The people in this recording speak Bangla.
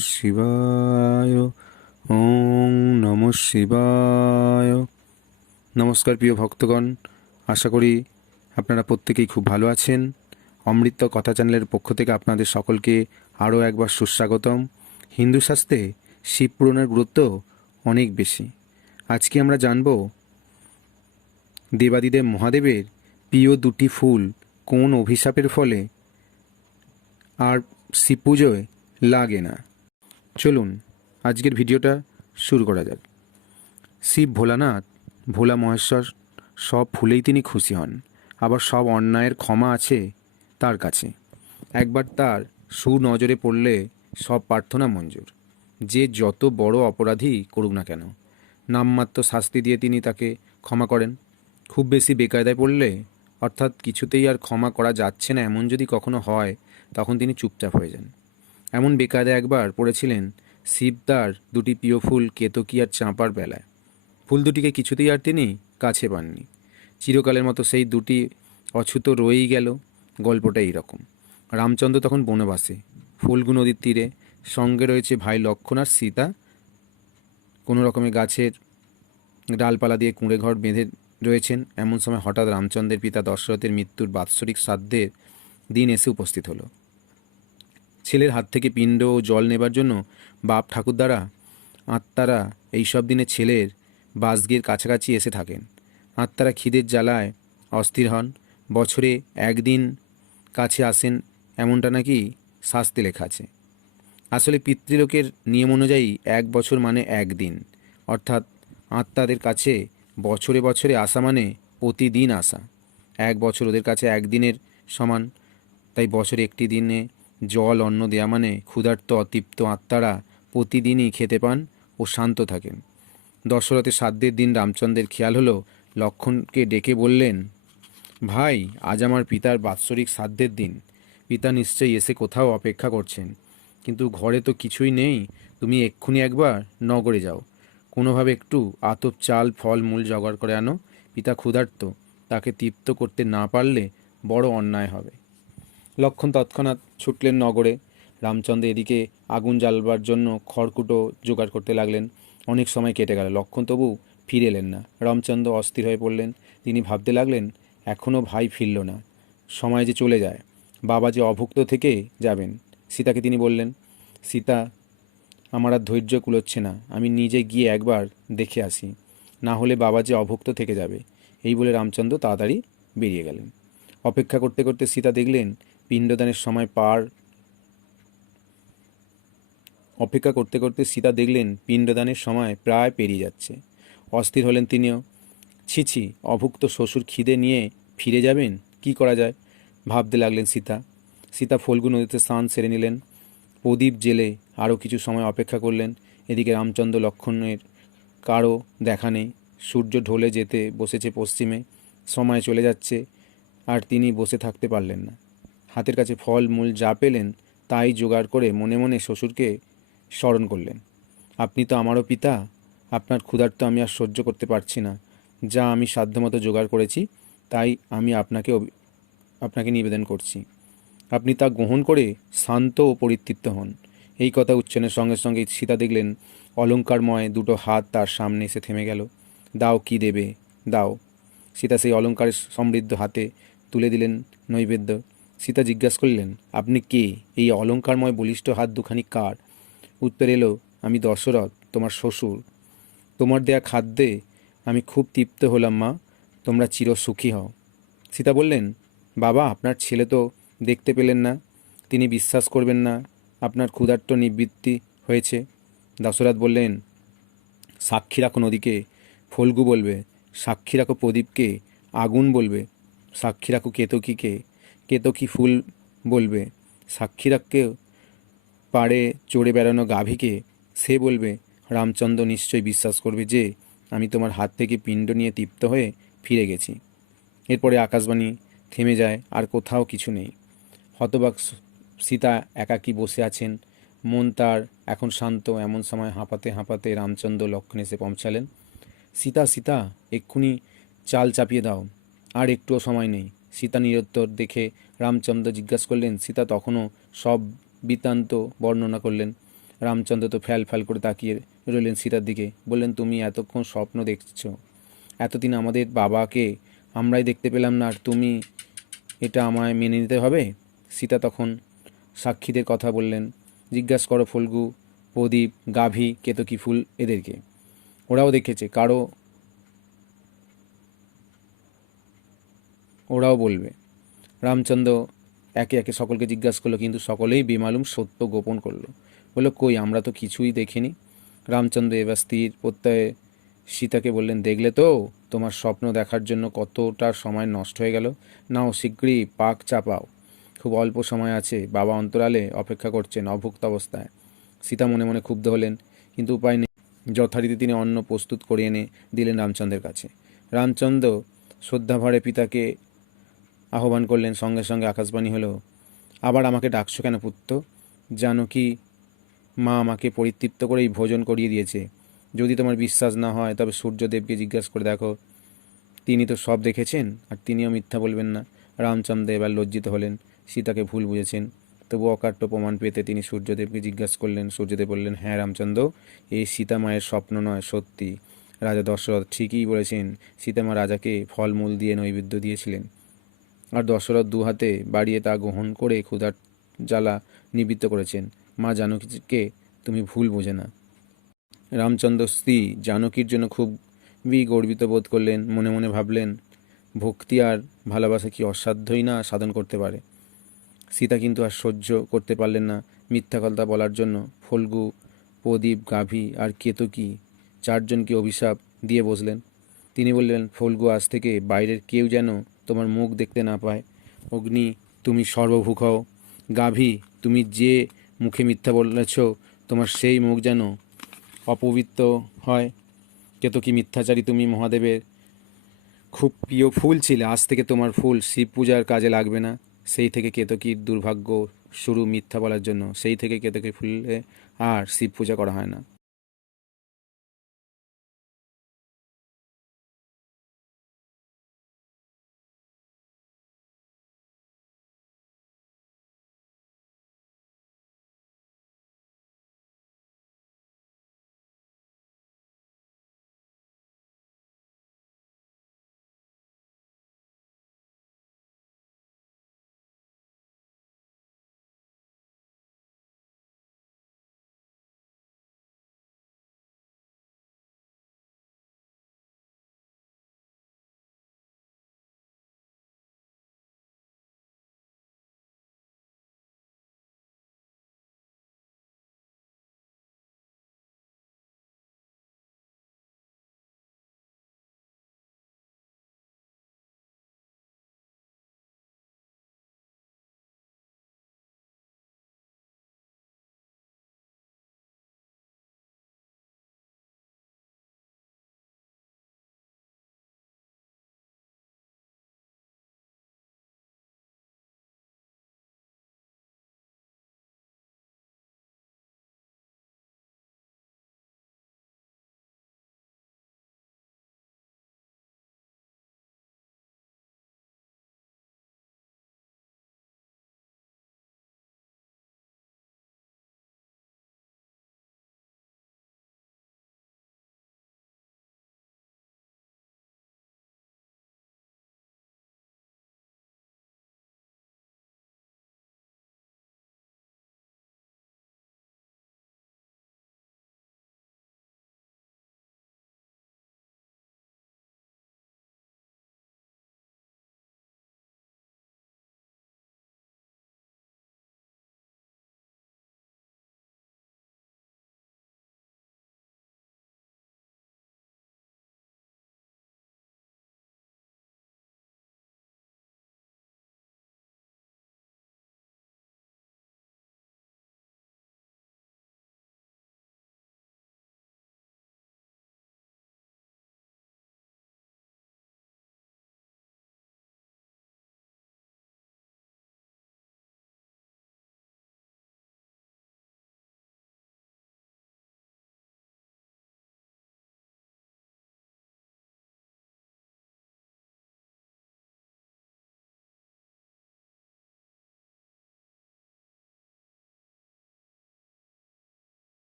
শিবায় ওং নম শিবায়। নমস্কার প্রিয় ভক্তগণ, আশা করি আপনারা প্রত্যেকেই খুব ভালো আছেন। অমৃত কথা চ্যানেলের পক্ষ থেকে আপনাদের সকলকে আরও একবার সুস্বাগতম। হিন্দু শাস্ত্রে শিব পুরাণের গুরুত্ব অনেক বেশি। আজকে আমরা জানব দেবাদিদেব মহাদেবের প্রিয় দুটি ফুল কোন অভিশাপের ফলে আর শিব পুজোয় লাগে না। চলুন, আজকের ভিডিওটা শুরু করা যাক। শিব ভোলানাথ, ভোলা মহেশ্বর, সব ফুলেই তিনি খুশি হন। আবার সব অন্যায়ের ক্ষমা আছে তার কাছে। একবার তার সুনজরে পড়লে সব প্রার্থনা মঞ্জুর। যে যত বড় অপরাধী করুক না কেন, নামমাত্র শাস্তি দিয়ে তিনি তাকে ক্ষমা করেন। খুব বেশি বেকায়দায় পড়লে অর্থাৎ কিছুতেই আর ক্ষমা করা যাচ্ছে না, এমন যদি কখনো হয়, তখন তিনি চুপচাপ হয়ে যান। এমন বেকায়দা একবার পড়েছিলেন শিবদার দুটি প্রিয় ফুল কেতকী আর চাঁপার বেলায়। ফুল দুটিকে কিছুতেই আর তিনি কাছে পাননি। চিরকালের মতো সেই দুটি অছুত রয়েই গেল, গল্পটা এইরকম। রামচন্দ্র তখন বনবাসে। ফুলগু নদীর তীরে সঙ্গে রয়েছে ভাই লক্ষণ আর সীতা। কোনো রকমের গাছের ডালপালা দিয়ে কুঁড়ে ঘর বেঁধে রয়েছেন। এমন সময় হঠাৎ রামচন্দ্রের পিতা দশরথের মৃত্যুর বাৎসরিক শ্রাদ্ধের দিন এসে উপস্থিত হলো। ছেলের হাত থেকে পিণ্ড ও জল নেবার জন্য বাপ ঠাকুরদারা আত্মারা এইসব দিনে ছেলের বাসগির কাছাকাছি এসে থাকেন। আত্মারা খিদের জ্বালায় অস্থির হন। বছরে একদিন কাছে আসেন, এমনটা নাকি শাস্তি লেখা আছে। আসলে পিতৃলোকের নিয়ম অনুযায়ী এক বছর মানে একদিন। অর্থাৎ আত্মাদের কাছে বছরে বছরে আসা মানে প্রতিদিন আসা। এক বছর ওদের কাছে একদিনের সমান, তাই বছরে একটি দিনে জল অন্ন দেয়া মানে ক্ষুধার্ত, অতৃপ্ত আত্মারা প্রতিদিনই খেতে পান ও শান্ত থাকেন। দশরথের সাধ্যের দিন রামচন্দ্রের খেয়াল হলো, লক্ষণকে ডেকে বললেন, ভাই, আজ আমার পিতার বাৎসরিক সাধ্যের দিন। পিতা নিশ্চয়ই এসে কোথাও অপেক্ষা করছেন। কিন্তু ঘরে তো কিছুই নেই, তুমি এক্ষুনি একবার নগরে যাও। কোনোভাবে একটু আতপ চাল, ফল, মূল জোগাড় করে আনো। পিতা ক্ষুধার্ত, তাকে তৃপ্ত করতে না পারলে বড় অন্যায় হবে। লক্ষণ তৎক্ষণাৎ ছুটলেন নগরে। রামচন্দ্র এদিকে আগুন জ্বালবার জন্য খড়কুটো জোগাড় করতে লাগলেন। অনেক সময় কেটে গেল। লক্ষণ তবু ফিরে এলেন না। রামচন্দ্র অস্থির হয়ে পড়লেন। তিনি ভাবতে লাগলেন এখনও ভাই ফিরল না। সময় যে চলে যায়। বাবা যে অভুক্ত থেকে যাবেন। সীতাকে তিনি বললেন, সীতা, আমার আর ধৈর্য কুলোচ্ছে না। আমি নিজে গিয়ে একবার দেখে আসি। না হলে বাবা যে অভুক্ত থেকে যাবে। এই বলে রামচন্দ্র তাড়াতাড়ি বেরিয়ে গেলেন। অপেক্ষা করতে করতে সীতা দেখলেন পিণ্ডদানের সময় পার অপেক্ষা করতে করতে সীতা দেখলেন পিণ্ডদানের সময় প্রায় পেরিয়ে যাচ্ছে। অস্থির হলেন তিনিও। ছি ছি, অভুক্ত শ্বশুর খিদে নিয়ে ফিরে যাবেন? কি করা যায়? ভাবতে লাগলেন সীতা। সীতা ফল্গু নদীতে স্নান সেরে নিলেন। প্রদীপ জেলে আরও কিছু সময় অপেক্ষা করলেন। এদিকে রামচন্দ্র লক্ষণের কারও দেখা নেই। সূর্য ঢলে যেতে বসেছে পশ্চিমে। সময় চলে যাচ্ছে আর তিনি বসে থাকতে পারলেন না। হাতের কাছে ফল, মূল যা পেলেন তাই জোগাড় করে মনে মনে শ্বশুরকে স্মরণ করলেন। আপনি তো আমারও পিতা, আপনার ক্ষুধার্ত আমি আর সহ্য করতে পারছি না। যা আমি সাধ্যমতো জোগাড় করেছি, তাই আমি আপনাকে আপনাকে নিবেদন করছি। আপনি তা গ্রহণ করে শান্ত ও পরিতৃপ্ত হন। এই কথা উচ্চারণের সঙ্গে সঙ্গে সীতা দেখলেন, অলঙ্কারময় দুটো হাত তার সামনে এসে থেমে গেল। দাও কি দেবে? দাও। সীতা সেই অলঙ্কারের সমৃদ্ধ হাতে তুলে দিলেন নৈবেদ্য। সীতা জিজ্ঞাসা করলেন, আপনি কে? এই অলঙ্কারময় বলিষ্ঠ হাত দুখানি কার? উত্তর এলো, আমি দশরথ, তোমার শ্বশুর। তোমার দেয়া খাদ্যে আমি খুব তৃপ্ত হলাম, মা। তোমরা চির সুখী হও। সীতা বললেন, বাবা, আপনার ছেলে তো দেখতে পেলেন না। তিনি বিশ্বাস করবেন না। আপনার ক্ষুধার্ত নিবৃত্তি হয়েছে। দশরথ বললেন, সাক্ষী রাখো নদীকে, ফল্গু বলবে। সাক্ষী রাখো প্রদীপকে, আগুন বলবে। সাক্ষী রাখো কেতকীকে। কেতকী ফুল বলবে? সাক্ষী রাখকে পাড়ে চড়ে বেড়ানো গাভীকে, সে বলবে, রামচন্দ্র নিশ্চয়ই বিশ্বাস করবে যে, আমি তোমার হাত থেকে পিণ্ড নিয়ে তৃপ্ত হয়ে ফিরে গেছি। এরপরে আকাশবাণী থেমে যায়, আর কোথাও কিছু নেই। হতবাক সীতা একাকী বসে আছেন। মন তার এখন শান্ত, এমন সময় হাঁপাতে হাঁপাতে রামচন্দ্র লক্ষণ এসে পৌঁছালেন। সীতা সীতা, এক্ষুনি চাল চাপিয়ে দাও, আর একটুও সময় নেই। সীতা নিরুত্তর দেখে রামচন্দ্র জিজ্ঞাসা করলেন, সীতা তখনও সব বৃত্তান্ত বর্ণনা করলেন? রামচন্দ্র তো ফ্যাল ফ্যাল করে তাকিয়ে রইলেন সীতার দিকে। বললেন, তুমি এতক্ষণ স্বপ্ন দেখছ। এতদিন আমাদের বাবাকে আমরাই দেখতে পেলাম না, আর তুমি এটা আমায় মেনে নিতে হবে? সীতা তখন সাক্ষীদের কথা বললেন, জিজ্ঞাসা করো ফল্গু, প্রদীপ, গাভী, কেতকী ফুল এদেরকে। ওরাও দেখেছে, কারও ওরাও বলবে। রামচন্দ্র একে একে সকলকে জিজ্ঞাসা করল, কিন্তু সকলেই বেমালুম সত্য গোপন করল? বলল, কই, আমরা তো কিছুই দেখিনি। রামচন্দ্র এবার স্থির প্রত্যয়ে সীতাকে বললেন, দেখলে তো, তোমার স্বপ্ন দেখার জন্য কতটা সময় নষ্ট হয়ে গেল। নাও শীঘ্রই পাক চাপাও। খুব অল্প সময় আছে, বাবা অন্তরালে অপেক্ষা করছেন অভুক্ত অবস্থায়। সীতা মনে মনে ক্ষুব্ধ হলেন, কিন্তু উপায় নেই। যথারীতি তিনি অন্ন প্রস্তুত করে এনে দিলেন রামচন্দ্রের কাছে। রামচন্দ্র শ্রদ্ধাভরে পিতাকে আহ্বান করলেন, সঙ্গে সঙ্গে আকাশবাণী হলো, আবার আমাকে ডাকছো কেন পুত্র? জানো কি, মা আমাকে পরিতৃপ্ত করেই ভোজন করিয়ে দিয়েছে। যদি তোমার বিশ্বাস না হয়, তবে সূর্যদেবকে জিজ্ঞাসা করে দেখো। তিনি তো সব দেখেছেন, আর তিনিও মিথ্যা বলবেন না। রামচন্দ্র এবার লজ্জিত হলেন, সীতাকে ভুল বুঝেছেন। তবু অকাট্য প্রমাণ পেতে তিনি সূর্যদেবকে জিজ্ঞাসা করলেন, সূর্যদেব বললেন হ্যাঁ রামচন্দ্র, এই সীতা মায়ের স্বপ্ন নয়, সত্যি। রাজা দশরথ ঠিকই বলেছেন সীতামা রাজাকে ফলমূল দিয়ে নৈবেদ্য দিয়েছিলেন। আর দশরথ দু হাতে বাড়িয়ে তা গ্রহণ করে ক্ষুধার জ্বালা নিবৃত্ত করেছেন। মা জানকীকে তুমি ভুল বোঝে না। রামচন্দ্র স্ত্রী জানকীর জন্য খুবই গর্বিত বোধ করলেন, মনে মনে ভাবলেন, ভক্তি আর ভালোবাসা কি অসাধ্যই না সাধন করতে পারে? সীতা কিন্তু আর সহ্য করতে পারলেন না মিথ্যা কথা বলার জন্য। ফল্গু, প্রদীপ, গাভী আর কেতকী চারজনকে অভিশাপ দিয়ে বসলেন। তিনি বললেন, ফল্গু, আজ থেকে বাইরের কেউ যেন তোমার মুখ দেখতে না পায়। অগ্নি, তুমি সর্বভূক হও। গাভী, তুমি যে মুখে মিথ্যা বলেছ, তোমার সেই মুখ যেন অপবিত্র হয়। কেতকী মিথ্যাচারী তুমি মহাদেবের। খুব প্রিয় ফুল ছিল, আজ থেকে তোমার ফুল শিব পূজার কাজে লাগবে না। সেই থেকে কেতকীর দুর্ভাগ্য শুরু মিথ্যা বলার জন্য। সেই থেকে কেতকী ফুলে আর শিব পূজা করা হয় না।